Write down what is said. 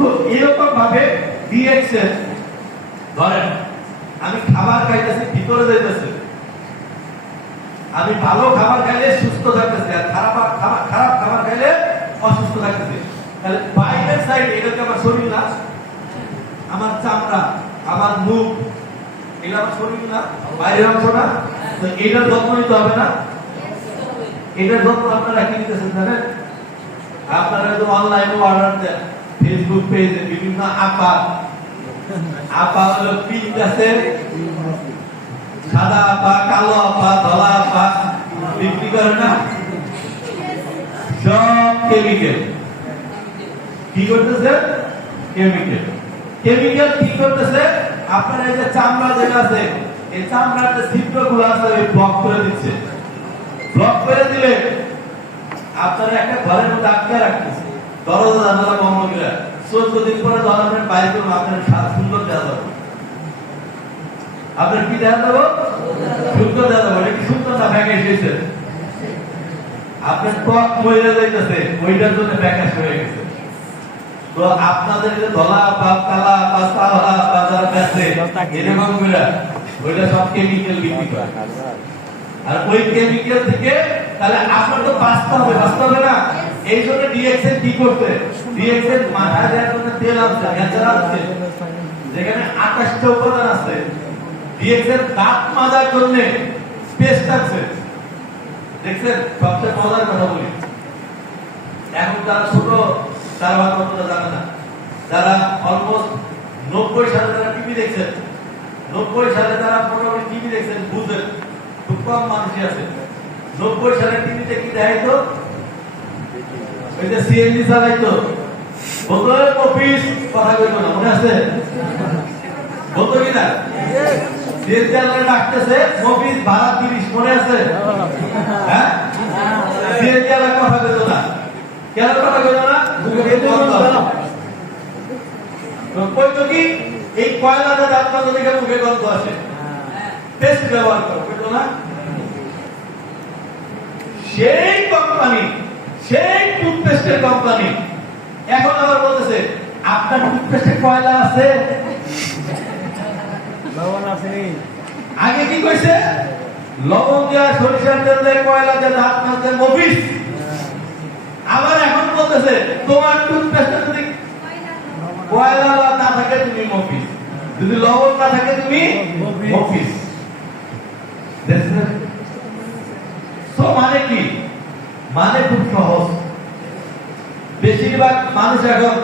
তো এরকম ভাবে ডিএক্সএন ধরেন আমি খাবার খাইতেছি ভিতরে যাইতেছে, আমি ভালো খাবার খাইলে সুস্থ থাকতেছি আর খারাপ খাবার খাইলে অসুস্থ থাকতেছি। তাহলে বাইরের সাইড এটা কি আমার শরীর না, আমার চামড়া, আমার মুখ, এটা আমার শরীর না, বাইরের অংশ না? তো এটার যত্ন নিতে হবে না? এটার যত্ন আপনারা কি নিতেছেন জানেন? আপনারা তো অনলাইনে অর্ডার দেন, ফেসবুক পেজে বিভিন্ন আপা হলো পিঙ্ক আছে, সাদা আপা, কালো আপা, ধলা আপা বিক্রি করে না? সব কেমিক্যাল। কি করতেছে? কেমিক্যাল। কেমিক্যাল কি করতেছে? আপনার এই যে চামড়া যেটা আছে, এই চামড়ার যে ছিদ্রগুলো আছে ওই ব্লক করে দিচ্ছে। ব্লক করে দিলে আপনারা একটা ঘরের মধ্যে আটকে রাখতেছে, দরজা জানালা বন্ধ করে 14 দিন পরে ধরেন বাইরে করে আপনার সুন্দর দেওয়া যাবে। আপনার কি দেওয়া যাবে? সুন্দর দেওয়া যাবে। এটা কি সুন্দর না প্যাকেজ হয়েছে? আপনার ত্বক মহিলা যাইতেছে, ওইটার জন্য প্যাকেজ হয়ে গেছে। তো আপনাদের যে ধলা আপা, কালা আপা, সাদা আপা যারা বেঁচে এরকম করে ওইটা সব কেমিক্যাল বিক্রি করে। আর ওই কেমিক্যাল থেকে তাহলে আপনার তো বাঁচতে হবে না? এই জন্য ডিএক্সএন কি করতে? ডিএক্সএন মাথায় দেওয়ার জন্য তেল আছে, ন্যাচারাল তেল, যেখানে 28টা উপাদান আছে। ডিএক্সএন দাঁত মাজার জন্য পেস্ট আছে। দেখছেন? সবচেয়ে মজার কথা বলি, এখন যারা ছোট তারা হয়তো জানে না, যারা অলমোস্ট 90 সালে যারা টিভি দেখছেন, 90 সালে যারা মোটামুটি টিভি দেখছেন বুঝেন, খুব কম মানুষই আছে। 90 সালে টিভিতে কি দেখাইতো? ওই যে সিএনজি চালাইতো, বোতলের অফিস কথা কইতো না, মনে আছে? বলতো কিনা? সিএনজি চালালে ডাকতেছে অফিস ভাড়া 30, মনে আছে? হ্যাঁ, সিএনজি চালালে কথা কইতো না। কেন কথা কইতো না? কইতো কি এই কয়লাটা আপনাদের দিকে মুখে গন্ধ আসে, পেস্ট ব্যবহার করো, কইতো না? সেই কোম্পানি, সেই টুথপেস্টের কোম্পানি এখন আবার বলতেছে আপনার টুথপেস্টে কয়লা আছে? লবণ আছে। আগে কি কইছে? লবণ দেওয়া, সরিষার তেল দিয়ে, কয়লা দিয়ে দাঁত মাজতে মফিজ। আবার এখন বলতেছে তোমার টুথপেস্টে যদি কয়লা না থাকে তুমি মফিজ, যদি লবণ না থাকে তুমি মফিজ। মানে কি? মানে খুব সহজ। বেশিরভাগ মানুষ এখন